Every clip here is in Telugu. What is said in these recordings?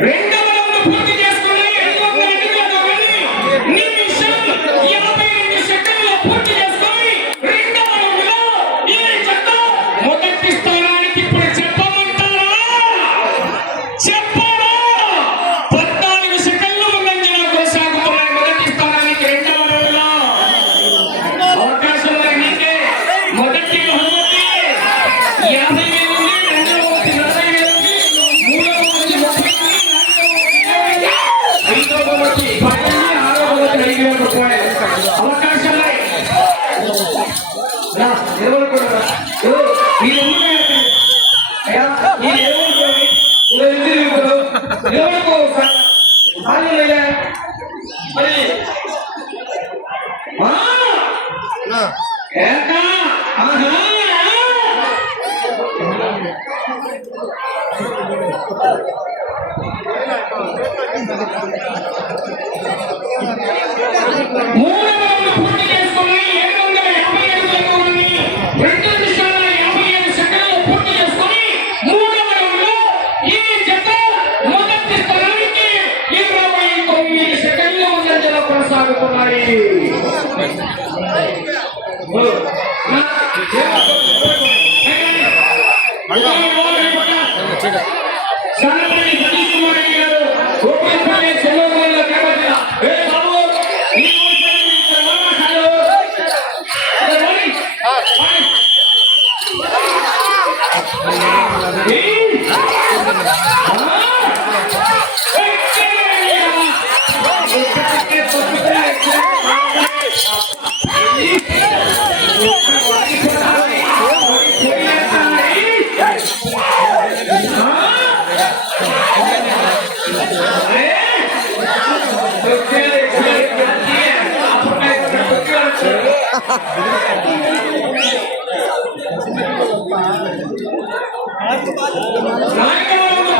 రెండవ పూర్తి చేసుకో ఎవరు వీళ్ళెందుకు తొమ్మిది సెకండ్ల ముందంజలో కొనసాగుతున్నాయి సన్నపల్లి సతీష్ కుమార్ గారు గోపాలపల్లి చెల్లూరులో కేవలం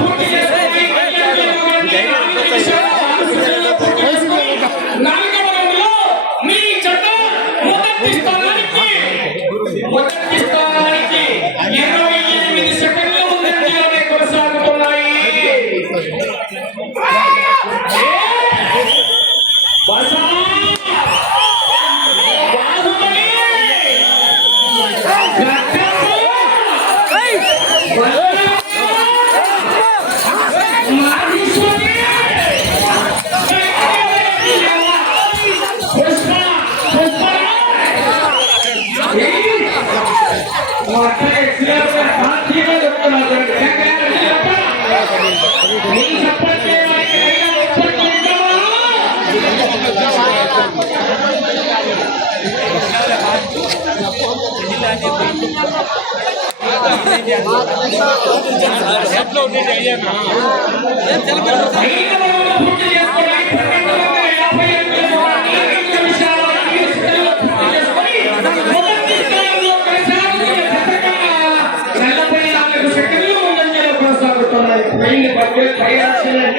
పూర్తి చేసే ఎట్లా ఉండేది అయ్యానా తెలపండి వస్తున్నాయి ట్రైన్ పట్టే ట్రైన్ యాక్సిడెంట్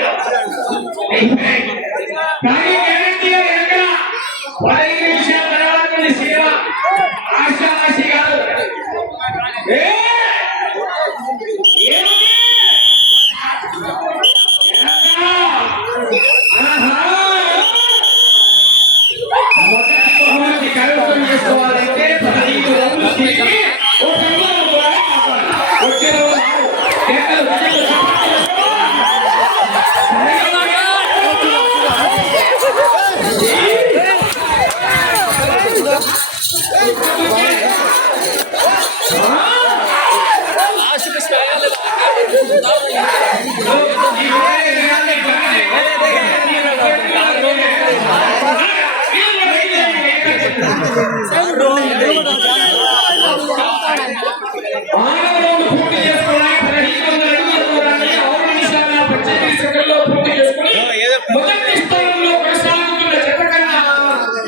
కానీ గ్యారంటీ ఎక్కడ పదహైదు నిమిషాల తర్వాత సీర ఆశామాసి కాదు. ఆహా! మొదటి బహుమతి కలుగుతుంది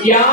Yeah.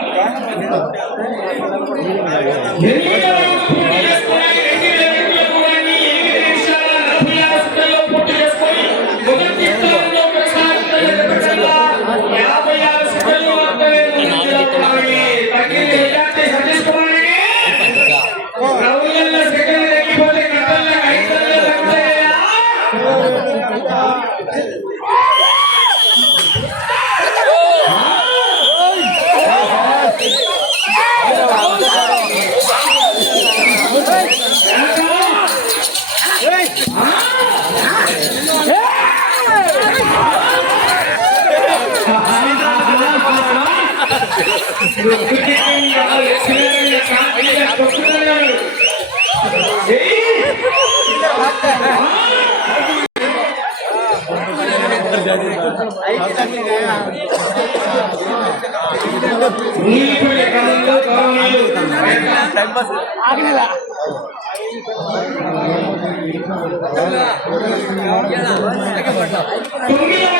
నిర్ణయం 了，别了，再给我说。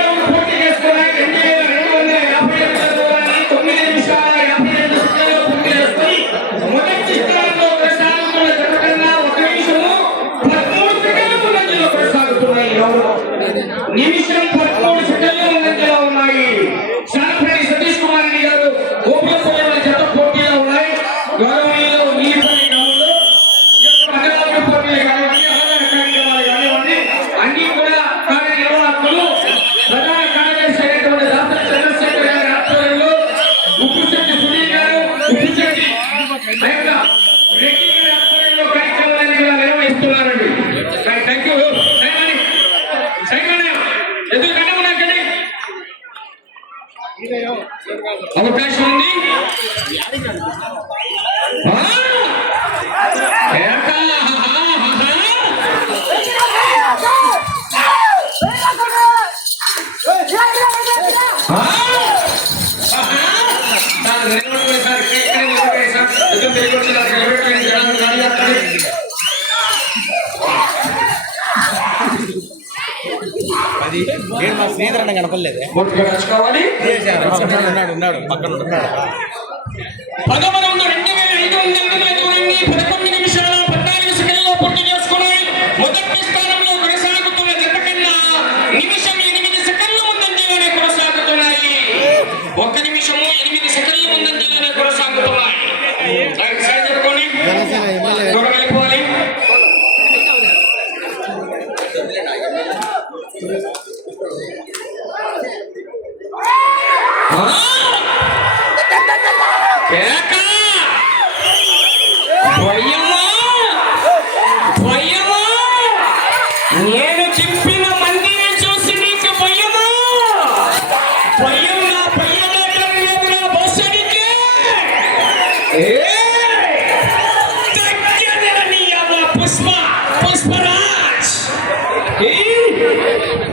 మా స్నేహితుడు కనపడలేదే ఉన్నాడు ఉన్నాడు పక్కన ఉన్నాడు.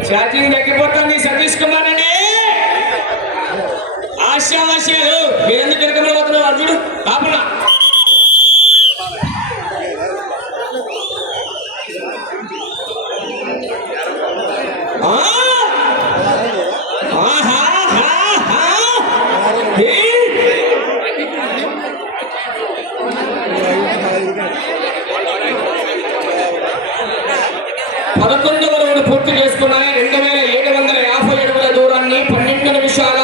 ఛార్జింగ్ తగ్గిపోతుంది సతీష్ కుమార్ అండి. ఆశావాశాలు మీరెందుకు వెనుకలో పోతున్నారు? అర్జుడు కాపులా ఆ! ఆహా, ఆహా, ఏ! పదకొండవ రౌండ్ పూర్తి చేసుకున్నాయి రెండు వేల ఏడు వందల యాభై అడుగుల దూరాన్ని పన్నెండు నిమిషాల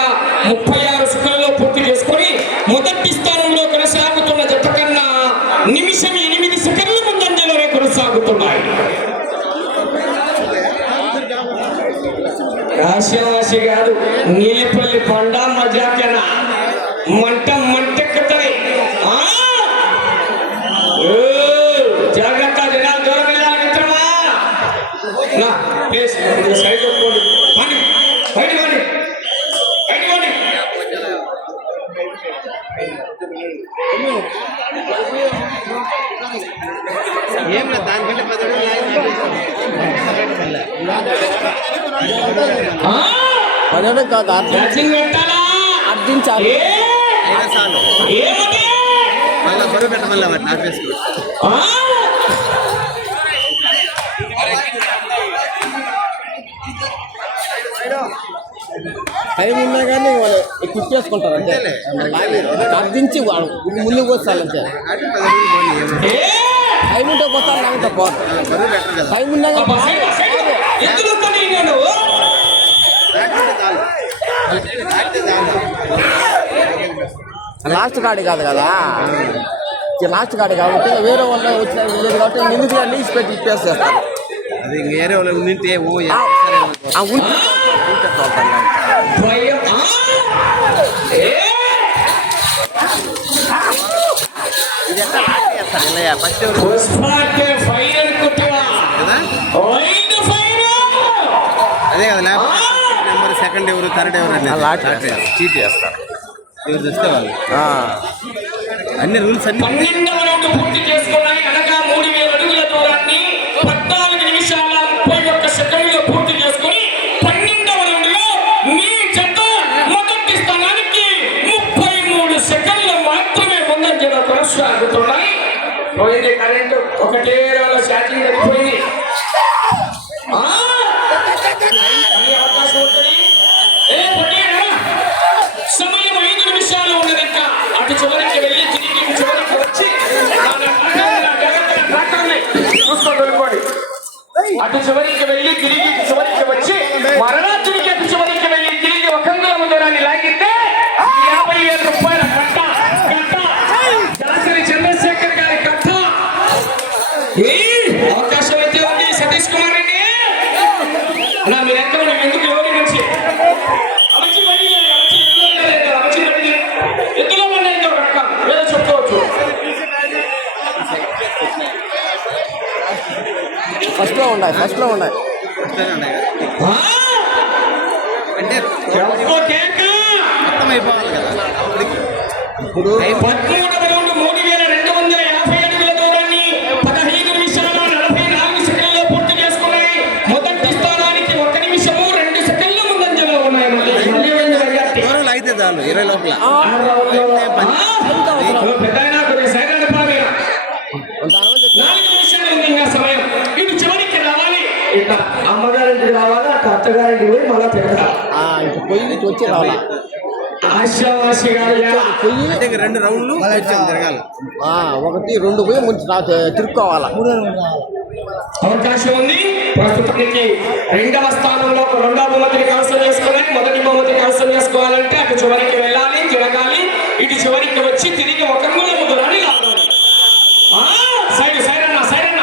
ముప్పై ఆరు సెకండ్లలో పూర్తి చేసుకొని మొదటి స్థానంలో కొనసాగుతున్న జత కన్నా నిమిషం ఎనిమిది సెకండ్ల ముందంజలోనే కొనసాగుతున్నాయి. రాశివాసి కాదు నీలిపల్లి పండ మజాకెన మంట మంట. ఆ! పదవి కాదు అర్థించాలి? మళ్ళీ బరువు పెట్ట మళ్ళీ! టైం ఉన్నా కానీ వాళ్ళు కుక్ చేసుకుంటారు అంతే. అంతేలే. అర్థించి వాళ్ళు ముందుకు వస్తారు అంతే? టైం ఉంటే పోతారు లేకపోతే కదా. టైం ఉన్నా కానీ సైడ్ సైడ్ ఎందుకు వస్తాను ఈ నేను? దాటితే చాలు దాటితే చాలు లాస్ట్ గాడి కాదు కదా? లాస్ట్ గాడి కాబట్టి వేరే వాళ్ళు వచ్చిన లేదు కాబట్టి ముందుకు లీజ్ పెట్టి ఇప్పేసేస్తారు అది ఇంక ఏరే వాళ్ళు ఉండింటే ఓ ఆ, సరే ఆ ఉంటే ఉంటే పోతారు. భయం. ఆ! ఏ? ఇది ఎట్లా లాస్ట్ చేస్తారు ఇలా ఫస్ట్ ఎవరు పుష్పకే ఫైర్ అనుకుంటున్నా కదా వైట్ ఫైర్ అదే కదా లేకపోతే నెంబర్ సెకండ్ ఎవరు థర్డ్ ఎవరు అనేది. చీట్ చేస్తారు. ఎవరు తెస్తే వాళ్ళు. ఆ, అన్ని రూల్స్ అన్ని పన్నెండవ రౌండ్ పూర్తి చేసుకున్నాయి. అనగా మూడు వేల అడుగుల దూరాన్ని పద్నాలుగు నిమిషాల ముప్పై ఒక్క సెకండ్లో పూర్తి చేసుకుని పన్నెండవ మీ జత మొదటి స్థానానికి ముప్పై మూడు సెకండ్లు మాత్రమే ముందంజలో కొనసాగుతున్నాయి పోయింది కరెంటు ఒకటే రోజు ఛార్జింగ్ అయిపోయింది. అవకాశం ఉంటుంది. అటు చివరికి వెళ్ళి తిరిగి ఇటు చివరికి వచ్చి నా ట్రాక్టర్ నా జాగ్రత్తగా ట్రాక్టర్ ఉన్నాయి. చూసుకోండి వెళ్ళిపోండి. అటు చివరికి వెళ్ళి తిరిగి ఇటు చివరికి వచ్చి మరలా తిరిగి అటు చివరికి వెళ్ళి తిరిగి ఒక దూరాన్ని లాగితే యాభై వేల రూపాయల కట్ట కట్ట. దాసరి చంద్రశేఖర్ గారి కట్ట. అవకాశం అయితే ఉంది సతీష్ కుమార్ రెడ్డి. నా మీరు ఎక్కడ ఫస్ట్లో ఉన్నాయి ఉన్నాయి ఫస్ట్ మొత్తం ఉన్నాయి అయితే చాలు ఇరవై లోపల. అత్తగారింటి పోయి మళ్ళా తింటా పోయి వచ్చే రావాలా? పొయ్యి రెండు రౌండ్లు తిరగాలి. ఒకటి రెండు పోయి ముందు తిరుక్కోవాలా? అవకాశం ఉంది. ప్రస్తుతానికి రెండవ స్థానంలో రెండవ బహుమతిని క్యాన్సల్ చేసుకోవాలి మొదటి బహుమతిని కవసం చేసుకోవాలంటే అటు చివరికి వెళ్ళాలి తిరగాలి. ఇటు చివరికి వచ్చి తిరిగి ఒక ముందు రాని సైడ్ సైడ్ అన్న సైడ్ అన్న.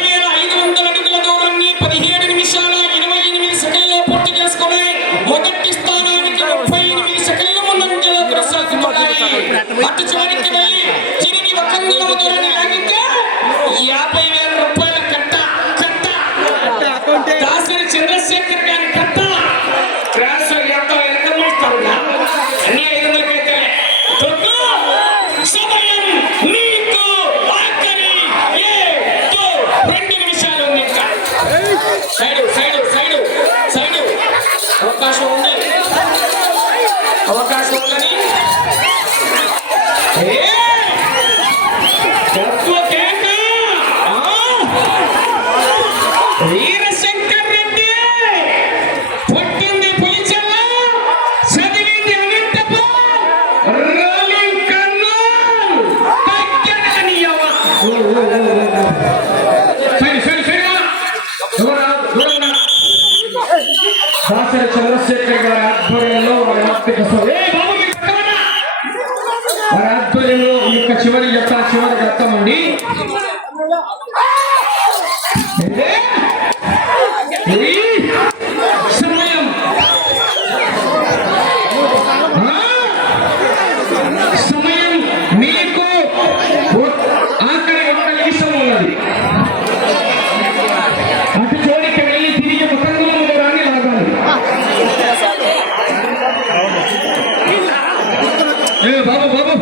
బాబు బాబు.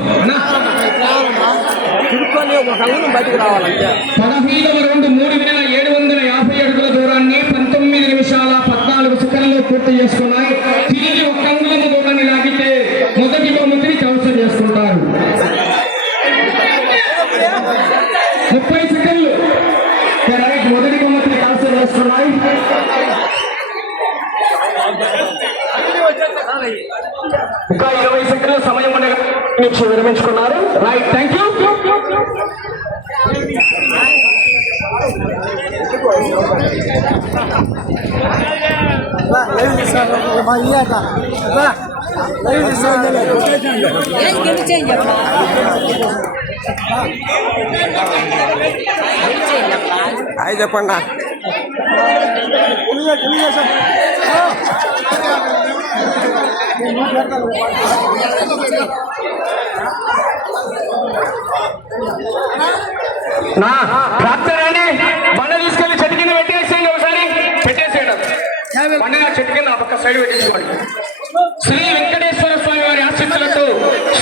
పదహైదవ రెండు మూడు వేల ఏడు వందల యాభై అడుగుల దూరాన్ని పంతొమ్మిది నిమిషాల పద్నాలుగు సెకండ్లు పూర్తి చేసుకున్నాయి. తిరిగి ఒక్క నుంచి విరమించుకున్నారు. రైట్ థ్యాంక్ యూ అయి చెప్పండి. సార్ నా రాత్రి బండ తీసుకెళ్ళి చెట్టు కింద పెట్టేసేయండి ఒకసారి. పెట్టేసేయడం. బండి నా చెట్టు కింద ఒక సైడ్ పెట్టేసుకోండి. శ్రీ వెంకటేశ్వర స్వామి వారి ఆశీస్సులతో